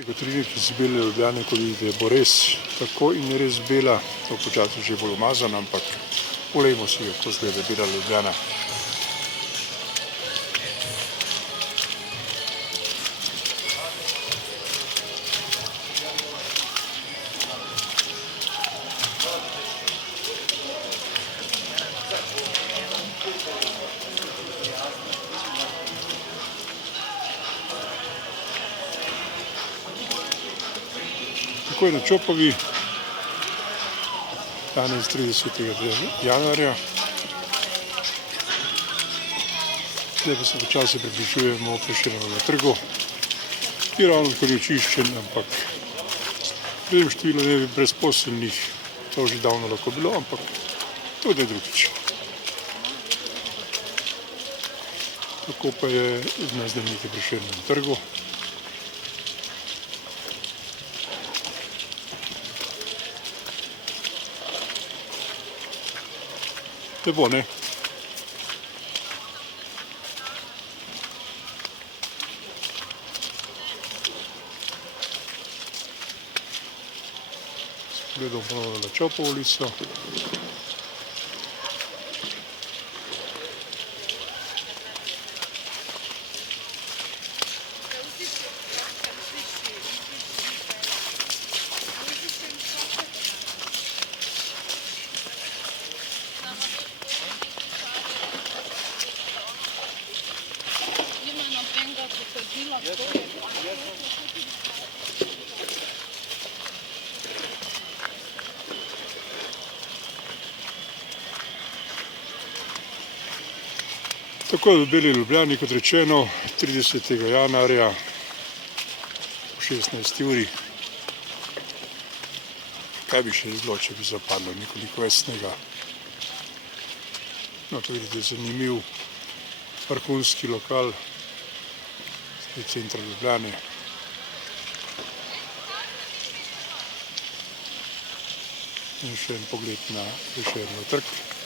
Ugotovili, ki so bili v Ljubljani, ko vidite, bo res tako in res bela, to počasi že bolj umazana, ampak poglejmo si, kako izgleda bela Ljubljana. Tako je na Čopovi, danes 30. januarja. Zdaj pa se počasi približujemo Prešernovemu trgu, ki je ravno tako očiščen, ampak vem, število brezposelnih to že davno lahko bilo, ampak to ne drugič. Tako pa je na znameniti Prešernovem trgu. Lepo, ne? Gledam ponovno na Čopovo ulico. Tako je v Beli Ljubljani, kot rečeno, 30. januarja v 16. uri. Kaj bi še bilo, če bi zapadlo nekoliko več snega? No, to vidite, zanimiv vrhunski lokal v centru Ljubljane. In še en pogled na Prešernov trg.